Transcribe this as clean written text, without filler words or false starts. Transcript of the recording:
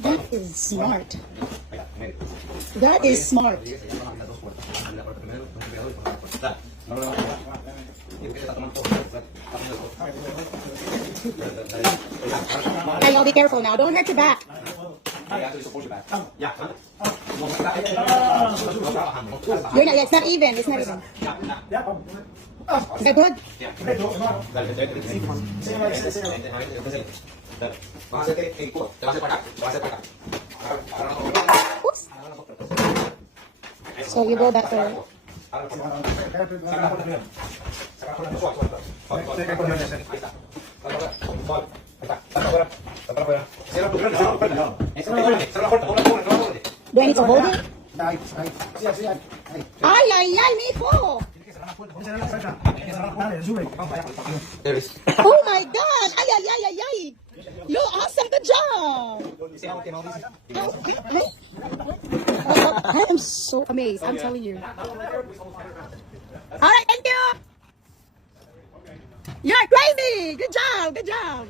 That is smart. That is smart. I'll be careful now. Don't hurt your back. You're not, it's not even. It's not even. Is that good? Oops. So you go back there. Do I need to hold it? Ay, ay, ay, me po. Oh my God! Ay, ay, ay, ay, ay! You awesome! Good job! I am so amazed. I'm telling you. All right, thank you. You're crazy. Good job. Good job.